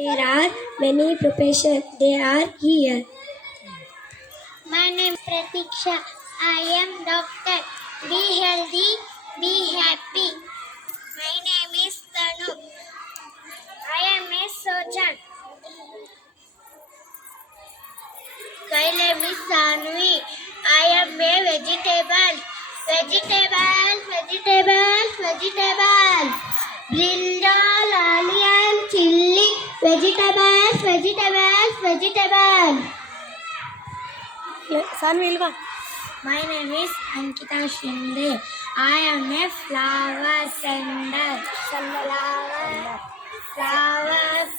There are many professions. They are here. My name is Pratiksha. I am doctor. Be healthy, be happy. My name is Tanu. I am a surgeon. My name is Sanvi. I am a vegetable. Vegetable. Brinjal, onion, chili. Vegetable. My name is Ankita Shinde. I am a flower sender. Flowers.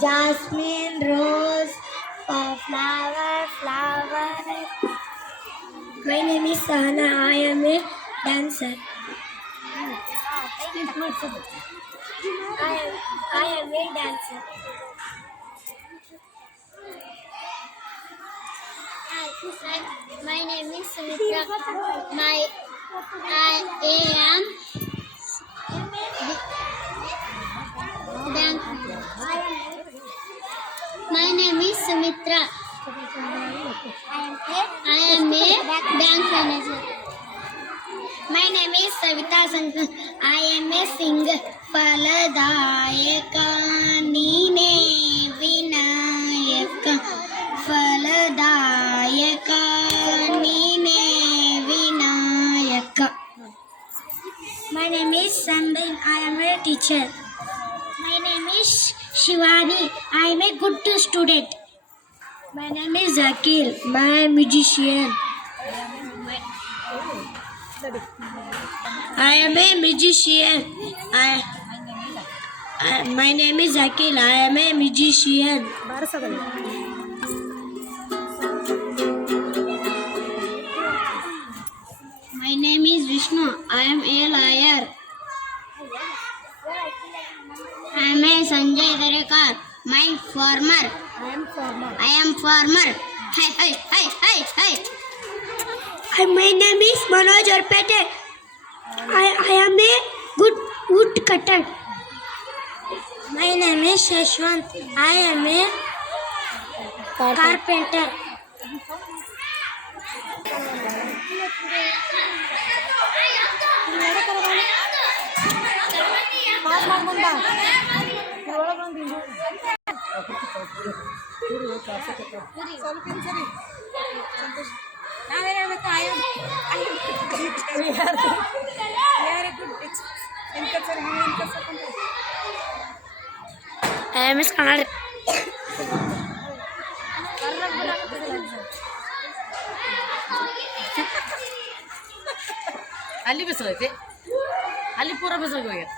Jasmine, rose, flower. My name is Sahana. I am a dancer. I am a dancer. My name is Sumitra. I am bank. My name is Sumitra. I am a bank manager. My name is Savita Sankar. I am a singer. Faladayaka Nine Vinayaka. Faladayaka Nine Vinayaka. My name is Sambin. I am a teacher. My name is Shivani. I am a good student. My name is Zakil. I am a musician. I am a musician. My name is Zakil. I am a musician. My name is Vishnu. I am a lawyer. I am a Sanjay Darekar. I am farmer. Hi. My name is Manoj Arpete. I am a good woodcutter. My name is Shashwant. I am a carpenter. I am a Kannada. ಅಲ್ಲಿ ಬೇಸೋಗೈತೆ ಅಲ್ಲಿ ಪೂರ ಬೇಸೋಗಿ ಹೋಗ್ಯಾರ